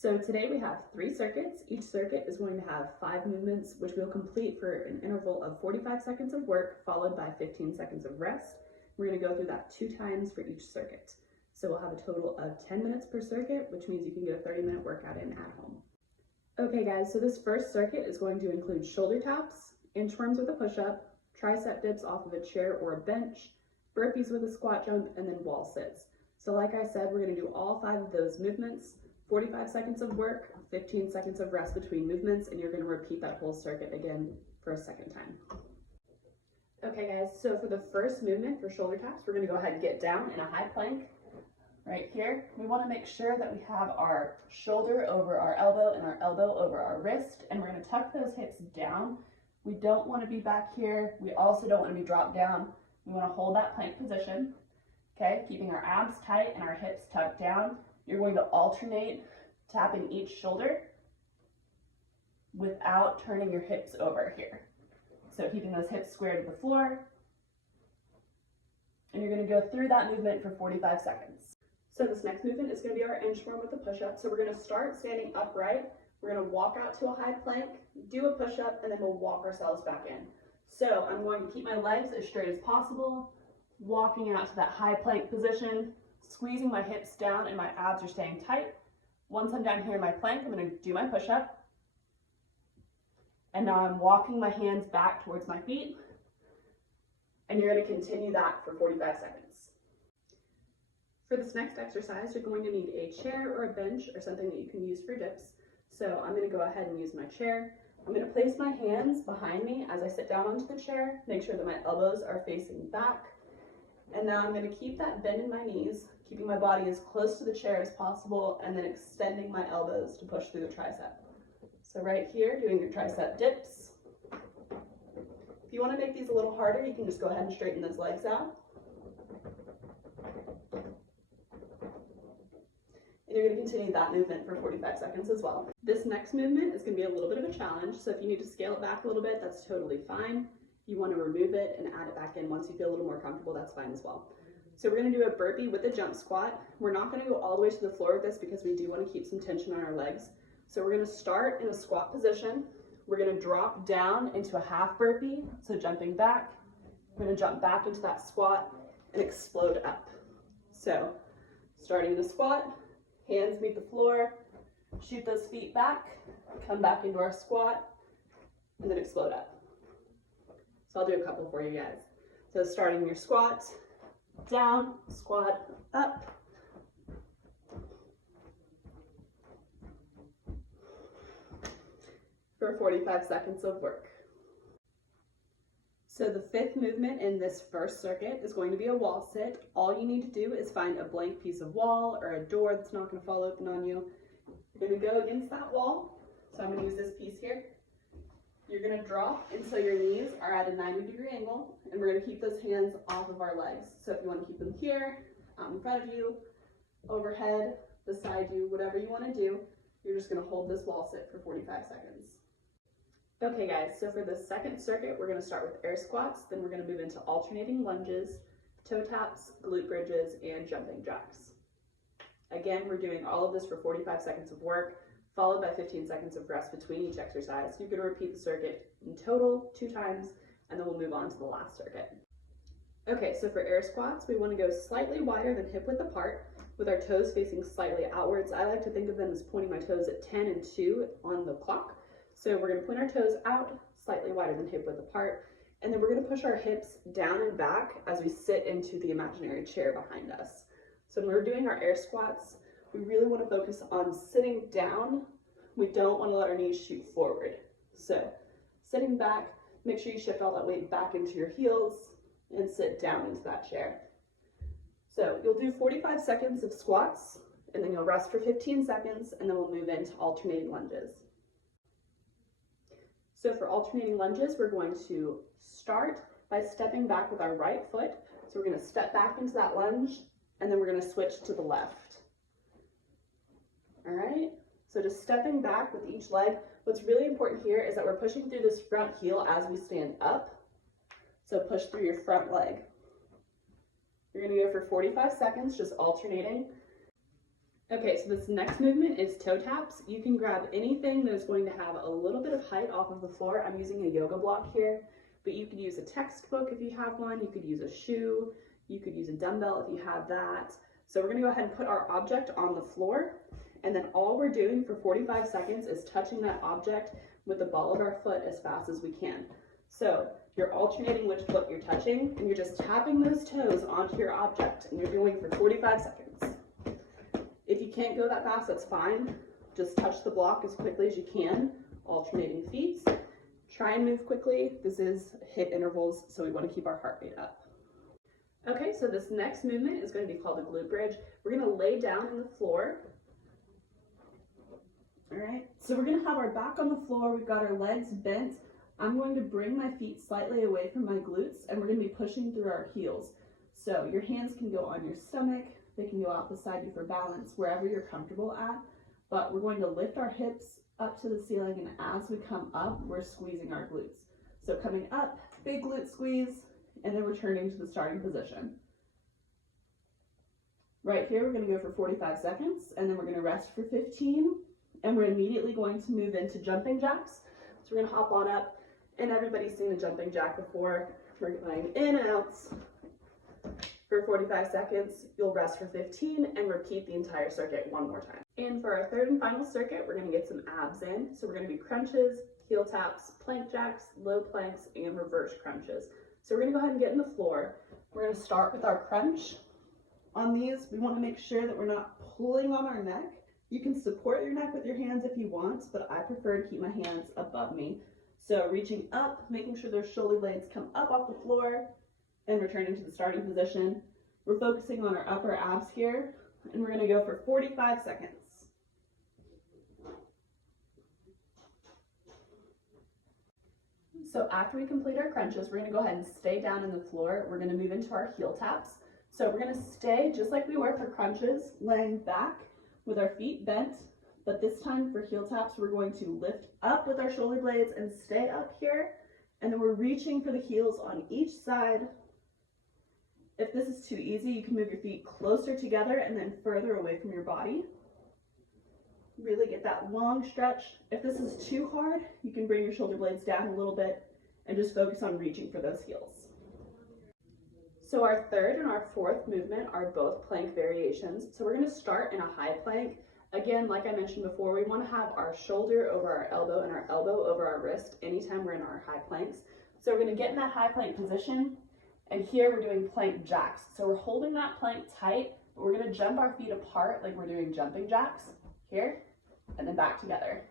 So today we have 3 circuits. Each circuit is going to have 5 movements, which we'll complete for an interval of 45 seconds of work, followed by 15 seconds of rest. We're going to go through that 2 times for each circuit. So we'll have a total of 10 minutes per circuit, which means you can get a 30-minute workout in at home. Okay guys, so this first circuit is going to include shoulder taps, inchworms with a push-up, tricep dips off of a chair or a bench, burpees with a squat jump, and then wall sits. So like I said, we're going to do all 5 of those movements, 45 seconds of work, 15 seconds of rest between movements, and you're going to repeat that whole circuit again for a second time. Okay guys, so for the first movement for shoulder taps, we're going to go ahead and get down in a high plank. Right here, we want to make sure that we have our shoulder over our elbow and our elbow over our wrist, and we're going to tuck those hips down. We don't want to be back here. We also don't want to be dropped down. We want to hold that plank position, okay? Keeping our abs tight and our hips tucked down. You're going to alternate tapping each shoulder without turning your hips over here. So keeping those hips square to the floor, and you're going to go through that movement for 45 seconds. So this next movement is going to be our inchworm with a push-up. So we're going to start standing upright. We're going to walk out to a high plank, do a push-up, and then we'll walk ourselves back in. So I'm going to keep my legs as straight as possible, walking out to that high plank position, squeezing my hips down and my abs are staying tight. Once I'm down here in my plank, I'm going to do my push-up. And now I'm walking my hands back towards my feet. And you're going to continue that for 45 seconds. For this next exercise, you're going to need a chair or a bench or something that you can use for dips. So I'm going to go ahead and use my chair. I'm going to place my hands behind me as I sit down onto the chair, make sure that my elbows are facing back. And now I'm going to keep that bend in my knees, keeping my body as close to the chair as possible, and then extending my elbows to push through the tricep. So right here, doing your tricep dips. If you want to make these a little harder, you can just go ahead and straighten those legs out. And you're going to continue that movement for 45 seconds as well. This next movement is going to be a little bit of a challenge, so if you need to scale it back a little bit, that's totally fine. If you want to remove it and add it back in once you feel a little more comfortable, that's fine as well. So we're going to do a burpee with a jump squat. We're not going to go all the way to the floor with this because we do want to keep some tension on our legs. So we're going to start in a squat position. We're going to drop down into a half burpee, so jumping back. We're going to jump back into that squat and explode up. So starting in a squat, hands meet the floor, shoot those feet back, come back into our squat, and then explode up. So I'll do a couple for you guys. So starting your squat, down, squat, up. For 45 seconds of work. So the 5th movement in this first circuit is going to be a wall sit. All you need to do is find a blank piece of wall or a door that's not going to fall open on you. You're going to go against that wall. So I'm going to use this piece here. You're going to drop until your knees are at a 90-degree angle, and we're going to keep those hands off of our legs. So if you want to keep them here, out in front of you, overhead, beside you, whatever you want to do, you're just going to hold this wall sit for 45 seconds. Okay guys, so for the second circuit, we're going to start with air squats, then we're going to move into alternating lunges, toe taps, glute bridges, and jumping jacks. Again, we're doing all of this for 45 seconds of work, followed by 15 seconds of rest between each exercise. You're going to repeat the circuit in total 2 times, and then we'll move on to the last circuit. Okay, so for air squats, we want to go slightly wider than hip width apart, with our toes facing slightly outwards. I like to think of them as pointing my toes at 10 and 2 on the clock. So we're going to point our toes out, slightly wider than hip width apart, and then we're going to push our hips down and back as we sit into the imaginary chair behind us. So when we're doing our air squats, we really want to focus on sitting down. We don't want to let our knees shoot forward. So sitting back, make sure you shift all that weight back into your heels and sit down into that chair. So you'll do 45 seconds of squats, and then you'll rest for 15 seconds, and then we'll move into alternating lunges. So for alternating lunges, we're going to start by stepping back with our right foot. So we're going to step back into that lunge, and then we're going to switch to the left. All right, so just stepping back with each leg. What's really important here is that we're pushing through this front heel as we stand up. So push through your front leg. You're going to go for 45 seconds, just alternating. Okay, so this next movement is toe taps. You can grab anything that is going to have a little bit of height off of the floor. I'm using a yoga block here, but you could use a textbook if you have one. You could use a shoe. You could use a dumbbell if you have that. So we're gonna go ahead and put our object on the floor, and then all we're doing for 45 seconds is touching that object with the ball of our foot as fast as we can. So you're alternating which foot you're touching, and you're just tapping those toes onto your object, and you're doing for 45 seconds. If you can't go that fast, that's fine. Just touch the block as quickly as you can, alternating feet. Try and move quickly. This is HIIT intervals, so we want to keep our heart rate up. Okay, so this next movement is going to be called a glute bridge. We're going to lay down on the floor. All right, so we're going to have our back on the floor. We've got our legs bent. I'm going to bring my feet slightly away from my glutes, and we're going to be pushing through our heels. So your hands can go on your stomach. They can go out beside you for balance, wherever you're comfortable at. But we're going to lift our hips up to the ceiling, and as we come up, we're squeezing our glutes. So coming up, big glute squeeze, and then returning to the starting position. Right here, we're going to go for 45 seconds, and then we're going to rest for 15, and we're immediately going to move into jumping jacks. So we're going to hop on up, and everybody's seen a jumping jack before. We're going in and out for 45 seconds. You'll rest for 15 and repeat the entire circuit one more time. And for our third and final circuit, we're going to get some abs in. So we're going to do crunches, heel taps, plank jacks, low planks, and reverse crunches. So we're going to go ahead and get in the floor. We're going to start with our crunch. On these, we want to make sure that we're not pulling on our neck. You can support your neck with your hands if you want, but I prefer to keep my hands above me. So reaching up, making sure those shoulder blades come up off the floor, and returning to the starting position. We're focusing on our upper abs here, and we're going to go for 45 seconds. So after we complete our crunches, we're going to go ahead and stay down in the floor. We're going to move into our heel taps. So we're going to stay just like we were for crunches, laying back with our feet bent, but this time for heel taps, we're going to lift up with our shoulder blades and stay up here, and then we're reaching for the heels on each side. If this is too easy, you can move your feet closer together and then further away from your body. Really get that long stretch. If this is too hard, you can bring your shoulder blades down a little bit and just focus on reaching for those heels. So our third and our fourth movement are both plank variations. So we're going to start in a high plank. Again, like I mentioned before, we want to have our shoulder over our elbow and our elbow over our wrist anytime we're in our high planks. So we're going to get in that high plank position. And here we're doing plank jacks. So we're holding that plank tight, but we're going to jump our feet apart like we're doing jumping jacks. Here, and then back together.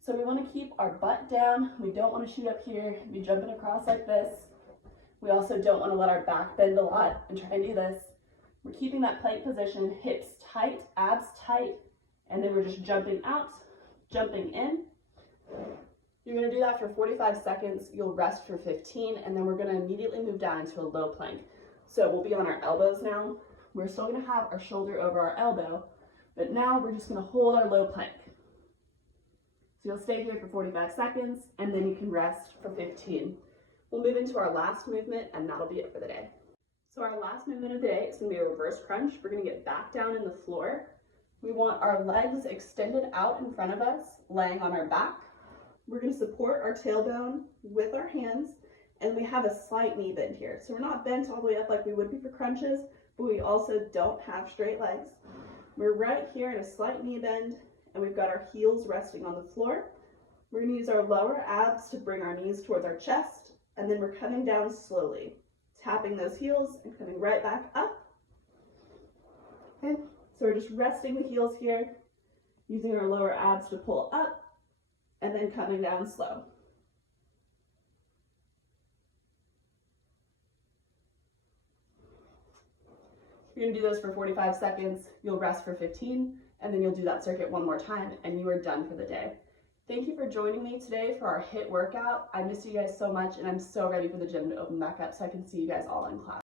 So we want to keep our butt down. We don't want to shoot up here, be jumping across like this. We also don't want to let our back bend a lot and try and do this. We're keeping that plank position, hips tight, abs tight, and then we're just jumping out, jumping in. You're going to do that for 45 seconds. You'll rest for 15, and then we're going to immediately move down into a low plank. So we'll be on our elbows now. We're still going to have our shoulder over our elbow, but now we're just going to hold our low plank. So you'll stay here for 45 seconds, and then you can rest for 15. We'll move into our last movement, and that'll be it for the day. So our last movement of the day is going to be a reverse crunch. We're going to get back down in the floor. We want our legs extended out in front of us, laying on our back. We're going to support our tailbone with our hands, and we have a slight knee bend here. So we're not bent all the way up like we would be for crunches, but we also don't have straight legs. We're right here in a slight knee bend, and we've got our heels resting on the floor. We're going to use our lower abs to bring our knees towards our chest, and then we're coming down slowly, tapping those heels and coming right back up. Okay, so we're just resting the heels here, using our lower abs to pull up, and then coming down slow. You're going to do those for 45 seconds. You'll rest for 15, and then you'll do that circuit one more time, and you are done for the day. Thank you for joining me today for our HIIT workout. I miss you guys so much, and I'm so ready for the gym to open back up so I can see you guys all in class.